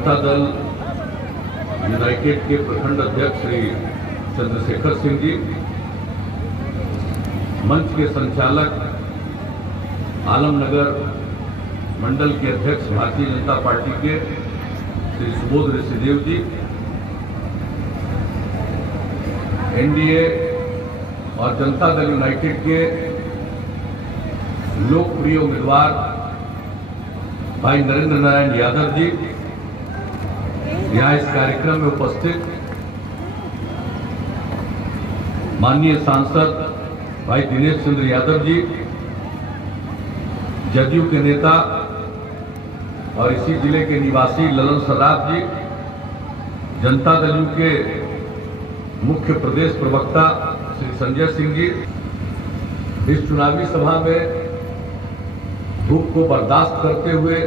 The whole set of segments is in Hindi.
जनता दल यूनाइटेड के प्रखंड अध्यक्ष श्री चंद्रशेखर सिंह जी, मंच के संचालक आलमनगर मंडल के अध्यक्ष भारतीय जनता पार्टी के श्री सुबोध ऋषिदेव जी, एनडीए और जनता दल यूनाइटेड के लोकप्रिय उम्मीदवार भाई नरेंद्र नारायण यादव जी, यहाँ इस कार्यक्रम में उपस्थित माननीय सांसद भाई दिनेश चंद्र यादव जी, जदयू के नेता और इसी जिले के निवासी ललन सर्राफ जी, जनता दल यू के मुख्य प्रदेश प्रवक्ता श्री संजय सिंह जी, इस चुनावी सभा में धूप को बर्दाश्त करते हुए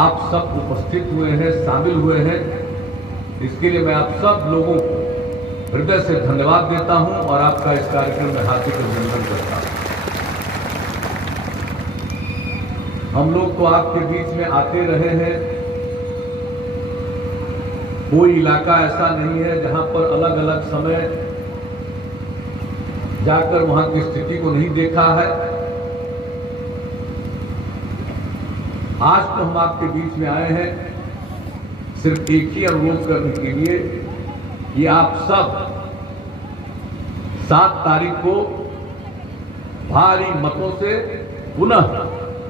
आप सब उपस्थित हुए हैं, शामिल हुए हैं। इसके लिए मैं आप सब लोगों को हृदय से धन्यवाद देता हूं और आपका इस कार्यक्रम में हार्दिक अभिनंदन करता हूं। हम लोग तो आपके बीच में आते रहे हैं, कोई इलाका ऐसा नहीं है जहां पर अलग अलग समय जाकर वहां की स्थिति को नहीं देखा है। आज तो हम आपके बीच में आए हैं सिर्फ एक ही अनुरोध करने के लिए कि आप सब 7 तारीख को भारी मतों से पुनः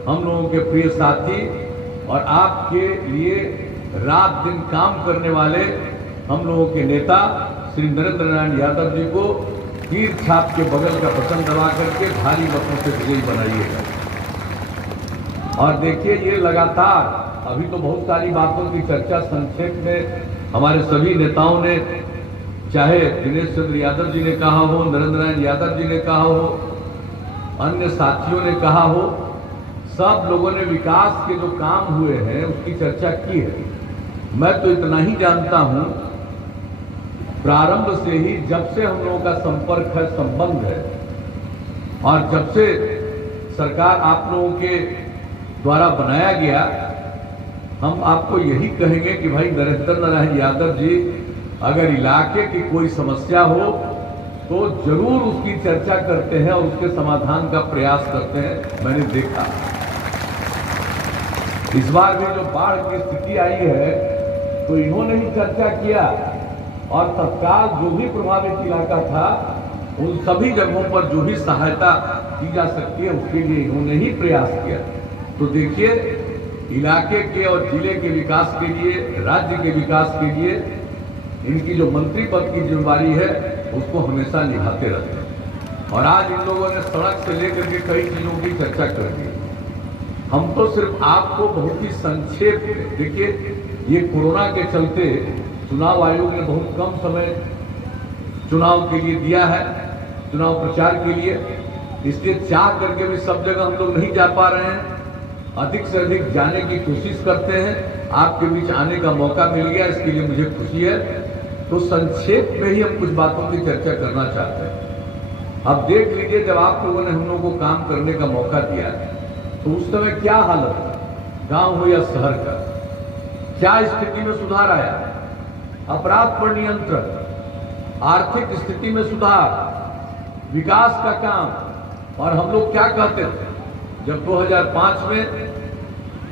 हम लोगों के प्रिय साथी और आपके लिए रात दिन काम करने वाले हम लोगों के नेता श्री नरेंद्र नारायण यादव जी को तीर छाप के बगल का बटन दबा करके भारी मतों से विजयी बनाइएगा। और देखिए, ये लगातार अभी तो बहुत सारी बातों की चर्चा संक्षेप में हमारे सभी नेताओं ने, चाहे दिनेश चंद्र यादव जी ने कहा हो, नरेंद्र नारायण यादव जी ने कहा हो, अन्य साथियों ने कहा हो, सब लोगों ने विकास के जो काम हुए हैं उसकी चर्चा की है। मैं तो इतना ही जानता हूं, प्रारंभ से ही जब से हम लोगों का संपर्क है, संबंध है, और जब से सरकार आप लोगों के द्वारा बनाया गया, हम आपको यही कहेंगे कि भाई नरेंद्र नारायण यादव जी, अगर इलाके की कोई समस्या हो तो जरूर उसकी चर्चा करते हैं और उसके समाधान का प्रयास करते हैं। मैंने देखा इस बार भी जो बाढ़ की स्थिति आई है तो इन्होंने ही चर्चा किया और तत्काल जो भी प्रभावित इलाका था उन सभी जगहों पर जो भी सहायता की जा सकती है उसके लिए इन्होंने ही प्रयास किया। तो देखिए, इलाके के और जिले के विकास के लिए, राज्य के विकास के लिए इनकी जो मंत्री पद की जिम्मेदारी है उसको हमेशा निभाते रहते हैं। और आज इन लोगों ने सड़क से लेकर के कई चीजों की चर्चा कर दी। हम तो सिर्फ आपको बहुत ही संक्षेप में, देखिए, ये कोरोना के चलते चुनाव आयोग ने बहुत कम समय चुनाव के लिए दिया है, चुनाव प्रचार के लिए, इसलिए चाह करके भी सब जगह हम लोग नहीं जा पा रहे हैं। अधिक से अधिक जाने की कोशिश करते हैं। आपके बीच आने का मौका मिल गया, इसके लिए मुझे खुशी है। तो संक्षेप में ही हम कुछ बातों की चर्चा करना चाहते हैं। अब देख लीजिए, जब आप लोगों ने हम लोगों को काम करने का मौका दिया तो उस समय क्या हालत है, गांव हो या शहर का, क्या स्थिति में सुधार आया, अपराध पर नियंत्रण, आर्थिक स्थिति में सुधार, विकास का काम। और हम लोग क्या कहते थे जब 2005 में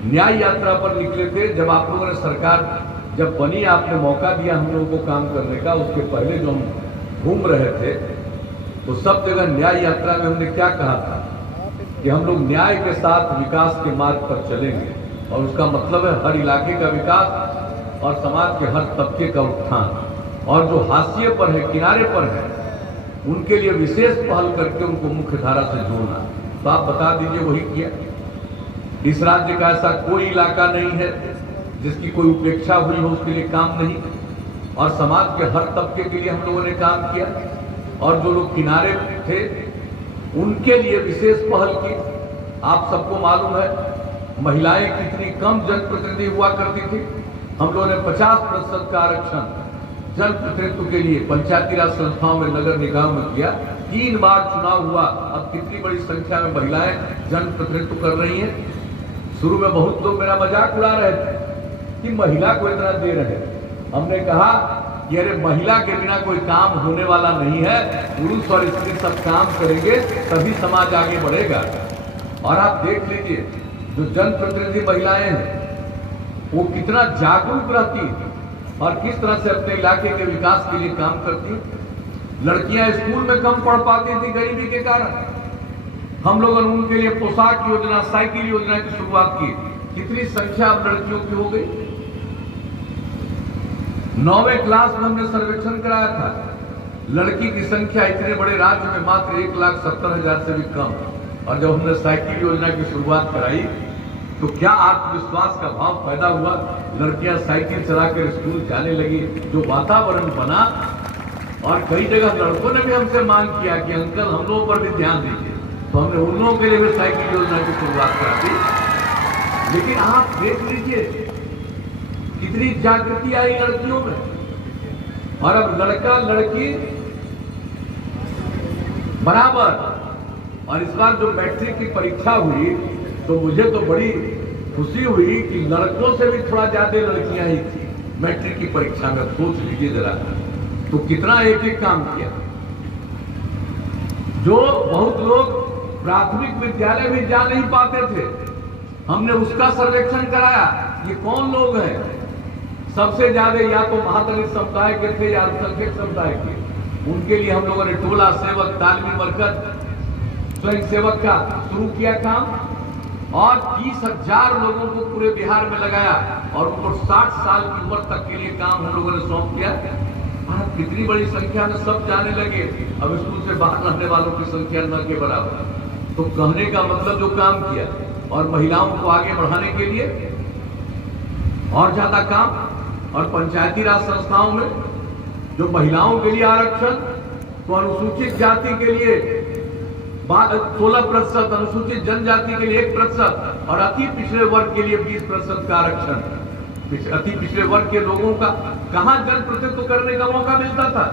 न्याय यात्रा पर निकले थे, जब आप लोगों ने सरकार जब बनी, आपने मौका दिया हम लोगों को काम करने का, उसके पहले जो हम घूम रहे थे तो सब जगह न्याय यात्रा में हमने क्या कहा था कि हम लोग न्याय के साथ विकास के मार्ग पर चलेंगे। और उसका मतलब है हर इलाके का विकास और समाज के हर तबके का उत्थान। और जो हाशिए पर है, किनारे पर है, उनके लिए विशेष पहल करके उनको मुख्य धारा से जोड़ना। तो आप बता दीजिए, वही किया। इस राज्य का ऐसा कोई इलाका नहीं है जिसकी कोई उपेक्षा हुई हो, उसके लिए काम नहीं। और समाज के हर तबके के लिए हम लोगों ने काम किया। और जो लोग किनारे थे उनके लिए विशेष पहल की। आप सबको मालूम है महिलाएं कितनी कम जनप्रतिनिधि हुआ करती थी। हम लोगों ने 50% का आरक्षण जनप्रतिनिधित्व के लिए पंचायती राज संस्थाओं में, नगर निकायों में किया। 3 बार चुनाव हुआ, अब कितनी बड़ी संख्या में महिलाएं जनप्रतिनिधित्व कर रही हैं। शुरू में बहुत लोग मेरा मजाक उड़ा रहे थे कि महिला को इतना दे रहे हैं। हमने कहा कि अरे महिला के बिना कोई काम होने वाला नहीं है, पुरुष और स्त्री सब काम करेंगे तभी समाज आगे बढ़ेगा। और आप देख लीजिए जो जनप्रतिनिधि महिलाएं हैं वो कितना जागरूक रहती और किस तरह से अपने इलाके के विकास के लिए काम करती। लड़कियां स्कूल में कम पढ़ पाती थी गरीबी के कारण, हम लोगों ने उनके लिए पोशाक योजना, साइकिल योजना की शुरुआत की। कितनी संख्या अब लड़कियों की हो गई। 9वें क्लास में हमने सर्वेक्षण कराया था, लड़की की संख्या इतने बड़े राज्य में मात्र 1,70,000 से भी कम। और जब हमने साइकिल योजना की शुरुआत कराई तो क्या आत्मविश्वास का भाव पैदा हुआ, लड़कियां साइकिल चलाकर स्कूल जाने लगी, जो वातावरण बना। और कई जगह लड़कों ने भी हमसे मांग किया कि अंकल हम लोगों पर भी ध्यान दीजिए, तो हमने उन लोगों के लिए भी साइकिल योजना की शुरुआत करा दी। लेकिन आप देख लीजिए कितनी जागृति आई लड़कियों में। और अब लड़का लड़की बराबर। और इस बार जो मैट्रिक की परीक्षा हुई तो मुझे तो बड़ी खुशी हुई कि लड़कों से भी थोड़ा ज्यादा लड़कियां ही थी मैट्रिक की परीक्षा में। सोच लीजिए जरा, तो कितना एक एक काम किया। जो बहुत लोग प्राथमिक विद्यालय भी जा नहीं पाते थे, हमने उसका सर्वेक्षण कराया। ये कौन लोग हैं? सबसे ज्यादा या तो महादलित समुदाय के थे या अल्पसंख्यक समुदाय के। उनके लिए हम लोगों ने टोला सेवक, तालमी मरकज, स्वयं सेवक का शुरू किया काम। और 30,000 लोगों को पूरे बिहार में लगाया और उनको 60 साल की उम्र तक के लिए काम हम लोगों ने सौंप दिया। कितनी बड़ी संख्या में सब जाने लगे। अब स्कूल से बाहर रहने वालों की संख्या न के बराबर। तो कहने का मतलब जो काम किया, और महिलाओं को आगे बढ़ाने के लिए और ज्यादा काम। और पंचायती राज संस्थाओं में जो महिलाओं के लिए आरक्षण, तो अनुसूचित जाति के लिए 16%, अनुसूचित जनजाति के लिए 1% और अति पिछड़े वर्ग के लिए 20% का आरक्षण। अति पिछड़े वर्ग के लोगों का कहां जनप्रतिनिधित्व करने का मौका मिलता था।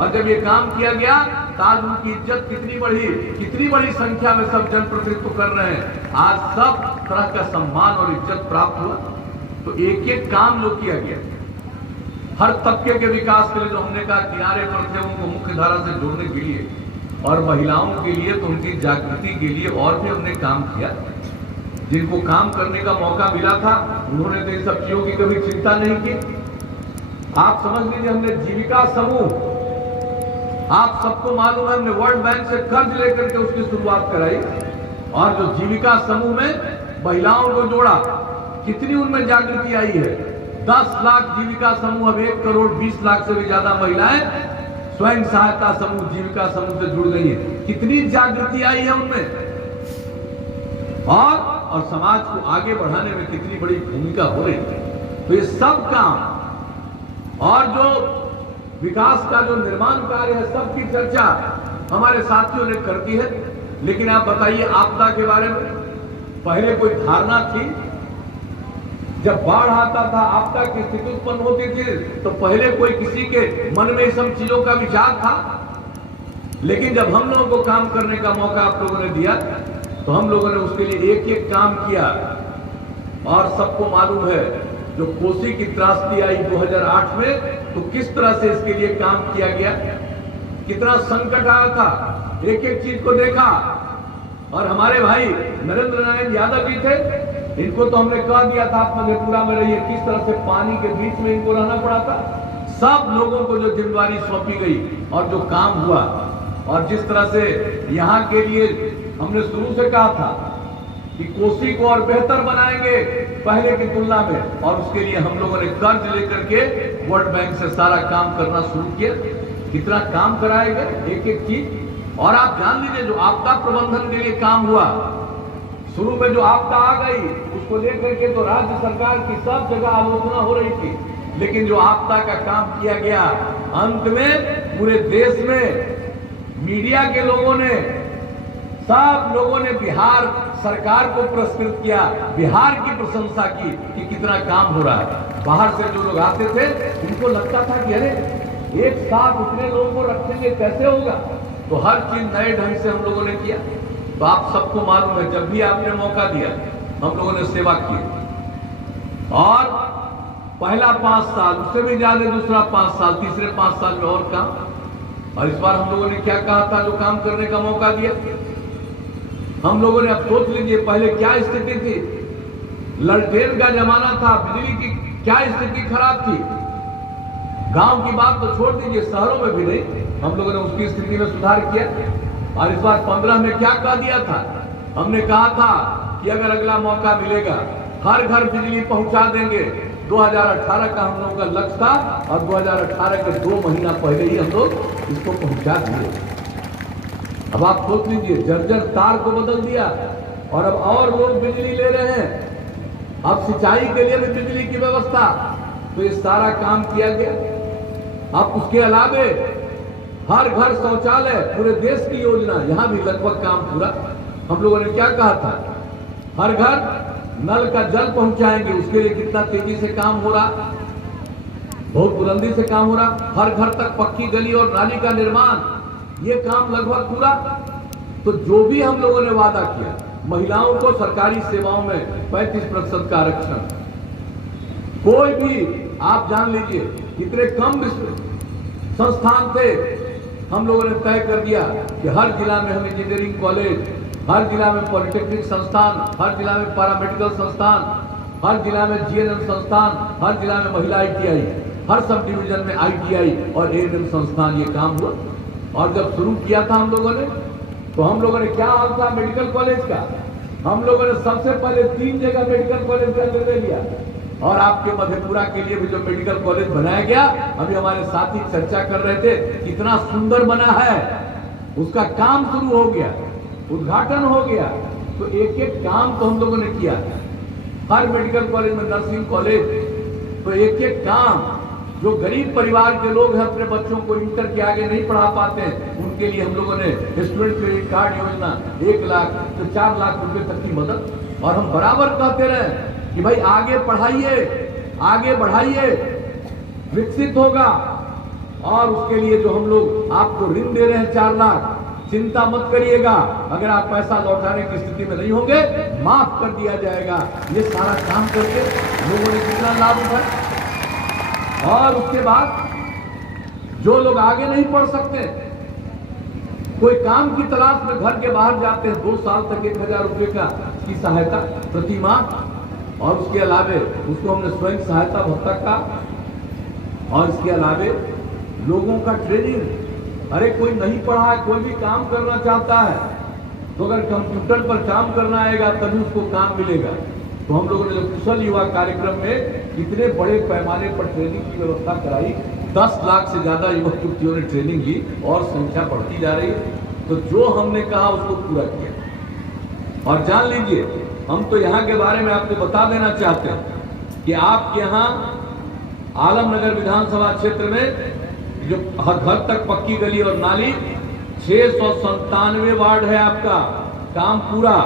और जब ये काम किया गया तो आज उनकी इज्जत कितनी बढ़ी, कितनी बड़ी संख्या में सब जनप्रतिनिधित्व कर रहे हैं। आज सब तरह का सम्मान और इज्जत प्राप्त हुआ। तो एक एक काम जो किया गया, हर तबके के विकास के लिए जो हमने कहा किनारे पर थे उनको मुख्य धारा से जोड़ने के लिए, और महिलाओं के लिए तो उनकी जागृति के लिए और भी हमने काम किया। जिनको काम करने का मौका मिला था उन्होंने तो इन सब चीजों की कभी चिंता नहीं की। आप समझ लीजिए, हमने जीविका समूह, आप सबको मालूम है, हमने वर्ल्ड बैंक से कर्ज लेकर के उसकी शुरुआत कराई। और जो जीविका समूह में महिलाओं को जोड़ा, कितनी उनमें जागृति आई है। 10 लाख जीविका समूह, अब 1 करोड़ 20 लाख से भी ज्यादा महिलाएं स्वयं सहायता समूह, जीविका समूह से जुड़ गई है। कितनी जागृति आई है उनमें। और समाज को आगे बढ़ाने में कितनी बड़ी भूमिका हो रही है। तो ये सब काम और जो विकास का जो निर्माण कार्य है, सबकी चर्चा हमारे साथियों ने कर दी है। लेकिन आप बताइए, आपदा के बारे में पहले कोई धारणा थी? जब बाढ़ आता था, आपदा की स्थिति उत्पन्न होती थी, तो पहले कोई किसी के मन में इन सब चीजों का विचार था? लेकिन जब हम लोगों को काम करने का मौका आप लोगों ने दिया तो हम लोगों ने उसके लिए एक एक काम किया। और सबको मालूम है जो कोसी की त्रासदी आई 2008 में, तो किस तरह से इसके लिए काम किया गया, कितना संकट आया था, एक एक चीज को देखा। और हमारे भाई नरेंद्र नारायण यादव भी थे, इनको तो हमने कह दिया था आप मधेपुरा में रहिए, किस तरह से पानी के बीच में इनको रहना पड़ा था। सब लोगों को जो जिम्मेदारी सौंपी गई और जो काम हुआ, और जिस तरह से यहाँ के लिए हमने शुरू से कहा था कि कोसी को और बेहतर बनाएंगे पहले की तुलना में, और उसके लिए हम लोगों ने कर्ज लेकर के वर्ल्ड बैंक से सारा काम करना शुरू किया। कितना काम कराएगा एक एक चीज। और आप जान लीजिए, जो आपदा प्रबंधन के लिए काम हुआ, शुरू में जो आपदा आ गई उसको लेकर के तो राज्य सरकार की सब जगह आलोचना हो रही थी, लेकिन जो आपदा का काम किया गया, अंत में पूरे देश में मीडिया के लोगों ने, सब लोगों ने बिहार सरकार को पुरस्कृत किया, बिहार की प्रशंसा की कि कितना काम हो रहा है। बाहर से जो लोग आते थे उनको लगता था कि अरे एक साथ इतने लोगों को रखेंगे कैसे होगा। तो हर चीज नए ढंग से हम लोगों ने किया। तो आप सबको मालूम है, जब भी आपने मौका दिया हम लोगों ने सेवा की। और पहला 5 साल, उससे भी ज्यादा दूसरा 5 साल, तीसरे 5 साल में और काम। और इस बार हम लोगों ने क्या कहा था, जो काम करने का मौका दिया हम लोगों ने। अब सोच लीजिए पहले क्या स्थिति थी, ललटेन का जमाना था, बिजली की क्या स्थिति खराब थी। गांव की बात तो छोड़ दीजिए, शहरों में भी नहीं, हम लोगों ने उसकी स्थिति में सुधार किया। और इस बार 15 में क्या कह दिया था, हमने कहा था कि अगर अगला मौका मिलेगा हर घर बिजली पहुंचा देंगे। 2018 का हम लोगों का लक्ष्य था और 2018 के 2 महीना पहले ही हम लोग इसको पहुंचा दिए। अब आप सोच लीजिए, जर्जर तार को बदल दिया और अब और लोग बिजली ले रहे हैं। अब सिंचाई के लिए भी बिजली की व्यवस्था, तो ये सारा काम किया गया। अब उसके अलावे हर घर शौचालय, पूरे देश की योजना, यहां भी लगभग काम पूरा। हम लोगों ने क्या कहा था, हर घर नल का जल पहुंचाएंगे, उसके लिए कितना तेजी से काम हो रहा, बहुत बुलंदी से काम हो रहा। हर घर तक पक्की गली और नाली का निर्माण, ये काम लगभग पूरा। तो जो भी हम लोगों ने वादा किया, महिलाओं को सरकारी सेवाओं में 35% का आरक्षण, कोई भी आप जान लीजिए कितने कम संस्थान थे, हम लोगों ने तय कर दिया कि हर जिला में हम इंजीनियरिंग कॉलेज, हर जिला में पॉलिटेक्निक संस्थान, हर जिला में पैरामेडिकल संस्थान, हर जिला में जीएनएम संस्थान, हर जिला में महिला आईटीआई, हर सब डिवीजन में आईटीआई और एएनएम संस्थान, ये काम हुआ। और जब शुरू किया था हम लोगों ने, तो हम लोगों ने क्या हाल था मेडिकल कॉलेज का, हम लोगों ने सबसे पहले 3 जगह मेडिकल कॉलेज का निर्णय लिया। और आपके मधेपुरा के लिए भी जो मेडिकल कॉलेज बनाया गया, अभी हमारे साथी चर्चा कर रहे थे, कितना सुंदर बना है, उसका काम शुरू हो गया, उद्घाटन हो गया। तो एक एक काम तो हम लोगों ने किया। हर मेडिकल कॉलेज में नर्सिंग कॉलेज, तो एक एक काम, जो गरीब परिवार के लोग हैं, अपने बच्चों को इंटर के आगे नहीं पढ़ा पाते हैं, उनके लिए हम लोगों ने स्टूडेंट क्रेडिट कार्ड योजना 1 लाख से 4 लाख रुपए तक की मदद। और हम बराबर कहते रहे कि भाई आगे पढ़ाइए, आगे बढ़ाइए, विकसित होगा। और उसके लिए जो हम लोग आपको ऋण दे रहे हैं 4 लाख, चिंता मत करिएगा, अगर आप पैसा लौटाने की स्थिति में नहीं होंगे, माफ कर दिया जाएगा। ये सारा काम करके लोगों ने कितना लाभ उठाया। और उसके बाद जो लोग आगे नहीं पढ़ सकते, कोई काम की तलाश में घर के बाहर जाते हैं, 2 साल तक 1000 रुपए का की सहायता प्रति माह। और उसके अलावे उसको हमने स्वयं सहायता भत्ता का, और इसके अलावे लोगों का ट्रेनिंग। अरे कोई नहीं पढ़ा है, कोई भी काम करना चाहता है, तो अगर कंप्यूटर पर काम करना आएगा तभी उसको काम मिलेगा। तो हम लोगों ने जो कुशल युवा कार्यक्रम में कितने बड़े पैमाने पर ट्रेनिंग की व्यवस्था कराई, 10 लाख से ज्यादा युवक युवतियों ने ट्रेनिंग ली और संख्या बढ़ती जा रही है। तो जो हमने कहा उसको पूरा किया। और जान लीजिए, हम तो यहाँ के बारे में आपको बता देना चाहते हैं कि आपके यहाँ आलमनगर विधानसभा क्षेत्र में जो हर घर तक पक्की गली और नाली, 697 वार्ड है आपका, काम पूरा।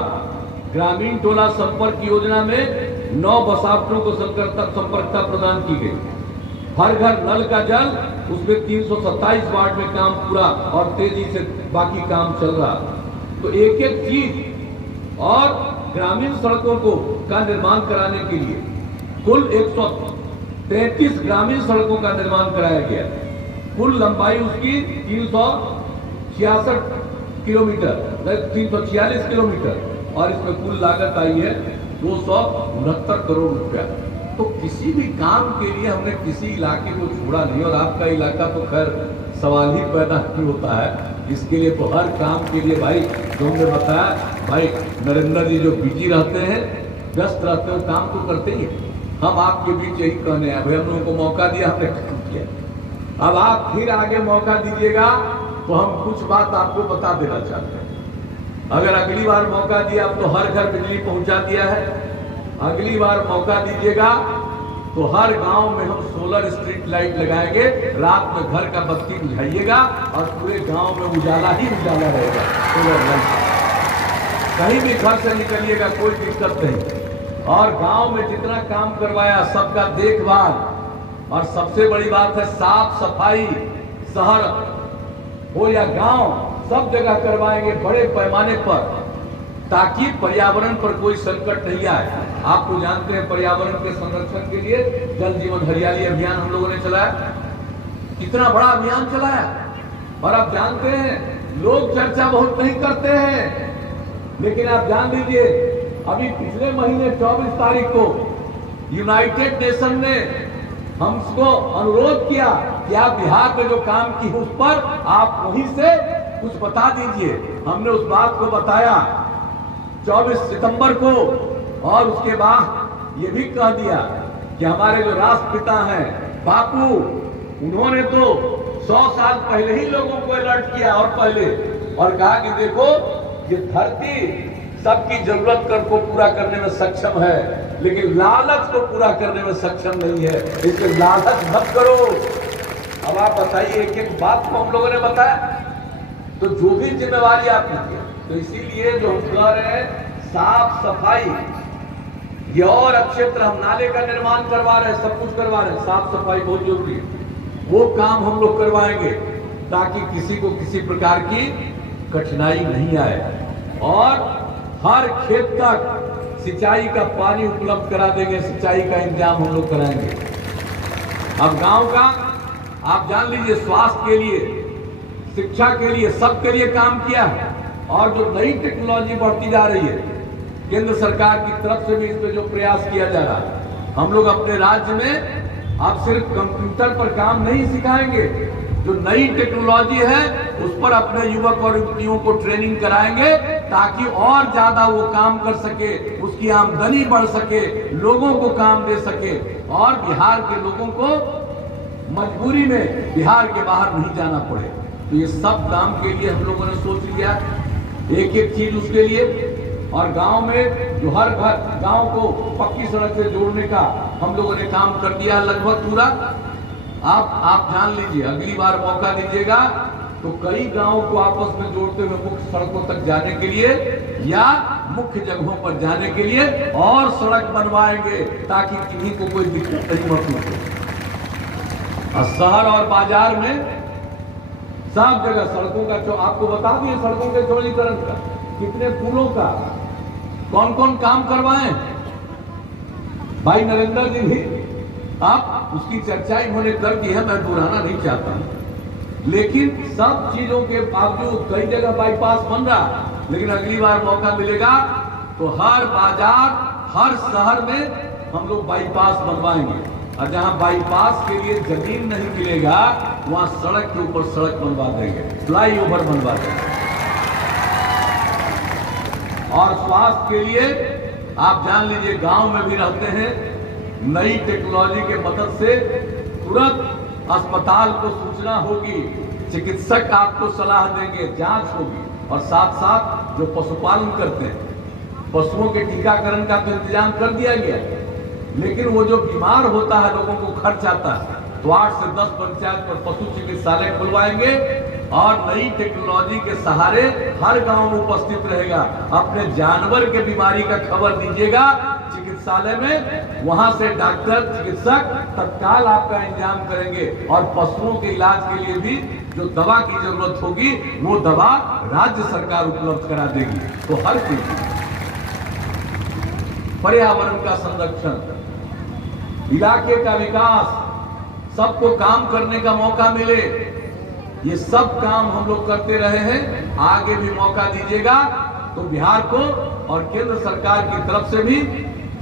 ग्रामीण टोला संपर्क योजना में 9 बसावटों को संपर्कता प्रदान की गई। हर घर नल का जल, उसमें 327 वार्ड में काम पूरा और तेजी से बाकी काम चल रहा। तो एक एक चीज। और ग्रामीण सड़कों को का निर्माण कराने के लिए कुल 133 ग्रामीण सड़कों का निर्माण कराया गया। कुल लंबाई उसकी 366 किलोमीटर, 346 किलोमीटर, और इसमें कुल लागत आई है 269 करोड़ रुपया। तो किसी भी काम के लिए हमने किसी इलाके को छोड़ा नहीं। और आपका इलाका तो खैर सवाल ही पैदा नहीं होता है, इसके लिए तो हर काम के लिए भाई जो हमने बताया, भाई नरेंद्र जी जो बिजी रहते हैं, व्यस्त रहते हैं, काम तो करते ही हैं। हम आपके बीच यही कहने हैं, भाई हम लोगों को मौका दिया, हमने काम किया। अब आप फिर आगे मौका दीजिएगा तो हम कुछ बात आपको बता देना चाहते हैं। अगर अगली बार मौका दिया, अब तो हर घर बिजली पहुंचा दिया है, अगली बार मौका दीजिएगा तो हर गांव में हम सोलर स्ट्रीट लाइट लगाएंगे, रात में घर का बत्ती बुझाइएगा और पूरे गांव में उजाला ही उजाला रहेगा सोलर लाइट। कहीं भी घर से निकलिएगा कोई दिक्कत नहीं। और गांव में जितना काम करवाया सबका देखभाल, और सबसे बड़ी बात है साफ सफाई, शहर हो या गांव, सब जगह करवाएंगे बड़े पैमाने पर, ताकि पर्यावरण पर कोई संकट नहीं आए। आपको जानते हैं पर्यावरण के संरक्षण के लिए जल जीवन हरियाली अभियान हम लोगों ने चलाया, कितना बड़ा अभियान चलाया। और आप जानते हैं लोग चर्चा बहुत नहीं करते हैं, लेकिन आप जान लीजिए अभी पिछले महीने 24 तारीख को यूनाइटेड नेशन ने हमको अनुरोध किया कि आप बिहार में जो काम की उस पर आप वहीं से कुछ बता दीजिए। हमने उस बात को बताया 24 सितंबर को, और उसके बाद ये भी कह दिया कि हमारे जो राष्ट्रपिता हैं बापू, उन्होंने तो 100 साल पहले ही लोगों को अलर्ट किया और कहा कि देखो ये धरती सबकी जरूरत को पूरा करने में सक्षम है, लेकिन लालच को पूरा करने में सक्षम नहीं है, इसलिए लालच मत करो। अब आप बताइए, एक एक बात को हम लोगों ने बताया, तो जो भी जिम्मेवारी आप लीजिए। तो इसीलिए जो हम कह रहे हैं साफ सफाई, ये और क्षेत्र हम नाले का निर्माण करवा रहे हैं, सब कुछ करवा रहे हैं, साफ सफाई बहुत जरूरी है, वो काम हम लोग करवाएंगे ताकि किसी को किसी प्रकार की कठिनाई नहीं आए। और हर खेत तक सिंचाई का पानी उपलब्ध करा देंगे, सिंचाई का इंतजाम हम लोग कराएंगे। अब गांव का आप जान लीजिए, स्वास्थ्य के लिए, शिक्षा के लिए, सबके लिए काम किया है। और जो नई टेक्नोलॉजी बढ़ती जा रही है, केंद्र सरकार की तरफ से भी इस पे जो प्रयास किया जा रहा है, हम लोग अपने राज्य में आप सिर्फ कंप्यूटर पर काम नहीं सिखाएंगे, जो नई टेक्नोलॉजी है उस पर अपने युवक और युवतियों को ट्रेनिंग कराएंगे ताकि और ज्यादा वो काम कर सके, उसकी आमदनी बढ़ सके, लोगों को काम दे सके और बिहार के लोगों को मजबूरी में बिहार के बाहर नहीं जाना पड़े। तो ये सब काम के लिए हम लोगों ने सोच लिया, एक एक चीज उसके लिए। और गांव में जो हर घर गांव को पक्की सड़क से जोड़ने का हम लोगों ने काम कर दिया लगभग पूरा। आप जान लीजिए, अगली बार मौका दीजिएगा तो कई गांवों को आपस में जोड़ते हुए मुख्य सड़कों तक जाने के लिए या मुख्य जगहों पर जाने के लिए और सड़क बनवाएंगे ताकि किन्हीं को कोई दिक्कत नहीं महसूस हो। शहर और बाजार में सब जगह सड़कों का आपको बता दिए, सड़कों के चौड़ीकरण का, कितने पुलों का, कौन कौन काम करवाएं। भाई नरेंद्र जी भी आप उसकी चर्चा इन्होंने कर दी है, मैं दोहराना नहीं चाहता हूं। लेकिन सब चीजों के बावजूद कई जगह बाईपास बन रहा, लेकिन अगली बार मौका मिलेगा तो हर बाजार, हर शहर में हम लोग बाईपास बनवाएंगे। और जहां बाईपास के लिए जमीन नहीं मिलेगा वहां सड़क के ऊपर सड़क बनवा देंगे, फ्लाईओवर बनवा देंगे। और स्वास्थ्य के लिए आप जान लीजिए, गांव में भी रहते हैं, नई टेक्नोलॉजी के मदद से तुरंत अस्पताल को सूचना होगी, चिकित्सक आपको सलाह देंगे, जांच होगी। और साथ साथ जो पशुपालन करते हैं, पशुओं के टीकाकरण का तो इंतजाम कर दिया गया, लेकिन वो जो बीमार होता है, लोगों को खर्च आता है, तो 8 से 10 पंचायत पर पशु चिकित्सालय खुलवाएंगे और नई टेक्नोलॉजी के सहारे हर गांव में उपस्थित रहेगा। अपने जानवर के बीमारी का खबर दीजिएगा चिकित्सालय में, वहां से डॉक्टर, चिकित्सक तत्काल आपका इंतजाम करेंगे। और पशुओं के इलाज के लिए भी जो दवा की जरूरत होगी वो दवा राज्य सरकार उपलब्ध करा देगी। तो हर चीज, पर्यावरण का संरक्षण, इलाके का विकास, सबको काम करने का मौका मिले, ये सब काम हम लोग करते रहे हैं। आगे भी मौका दीजिएगा तो बिहार को और केंद्र सरकार की तरफ से भी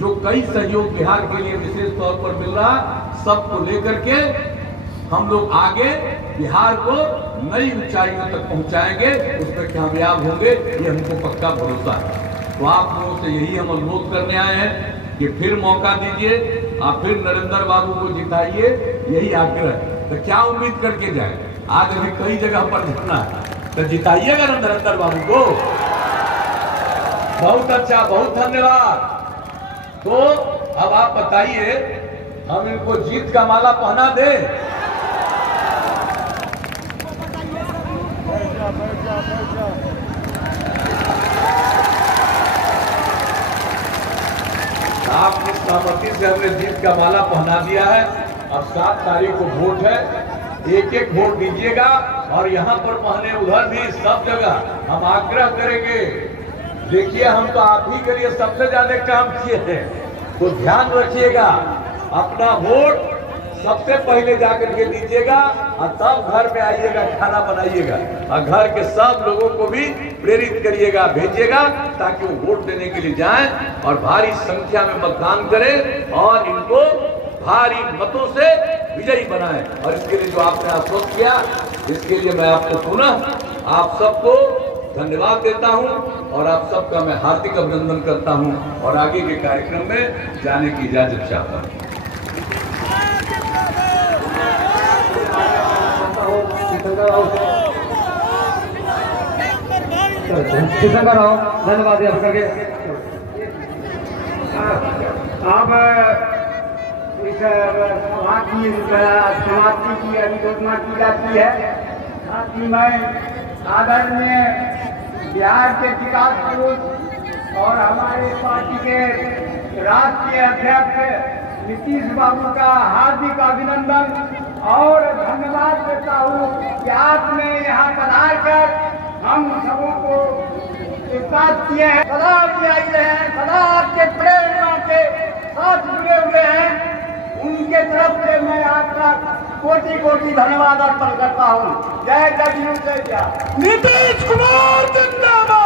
जो कई सहयोग बिहार के लिए विशेष तौर पर मिल रहा है, सबको लेकर के हम लोग आगे बिहार को नई ऊंचाइयों तक पहुंचाएंगे, उसमें कामयाब होंगे, ये हमको पक्का भरोसा है। तो आप लोगों से यही हम अनुरोध करने आए हैं कि फिर मौका दीजिए, आप फिर नरेंद्र बाबू को जिताइए, यही आग्रह। तो क्या उम्मीद करके जाए, आज अभी कई जगह पर जितना है, तो जिताइएगा नरेंद्र बाबू को। बहुत अच्छा, बहुत धन्यवाद। तो अब आप बताइए, हम इनको जीत का माला पहना दे? आपकी सहमति से हमने जीत का माला पहना दिया है। अब 7 तारीख को वोट है, एक एक वोट दीजिएगा। और यहाँ पर पहने, उधर भी, सब जगह हम आग्रह करेंगे। देखिए, हम तो आप ही के लिए सबसे ज्यादा काम किए हैं। तो ध्यान रखिएगा, अपना वोट सबसे पहले जाकर के दीजिएगा और तब घर में आइएगा, खाना बनाइएगा और घर के सब लोगों को भी प्रेरित करिएगा, भेजिएगा, ताकि वो वोट देने के लिए जाएं और भारी संख्या में मतदान करें और इनको भारी मतों से विजयी बनाएं। और इसके लिए जो आपने आश्वस्त किया, इसके लिए मैं आपको पुनः आप सबको धन्यवाद देता हूं और आप सबका मैं हार्दिक अभिनंदन करता हूं और आगे के कार्यक्रम में जाने की इजाजत चाहता हूं। धन्यवाद करके अब इस सभा की समाप्ति की अधिघोषणा की जाती है। साथ ही मैं आदरणीय बिहार के विकास पुरुष और हमारे पार्टी के राष्ट्रीय अध्यक्ष नीतीश बाबू का हार्दिक अभिनंदन और धन्यवाद देता हूँ कि आपने यहाँ पधार कर हम सबों को एक साथ किए हैं। सदा आपके आई रहे हैं, सदा आपके प्रेरणा के साथ जुड़े हुए हैं। उनके तरफ से मैं आपका कोटि कोटि धन्यवाद अर्पण करता हूँ। जय जदयू जय जय नीतीश कुमार जिंदाबाद।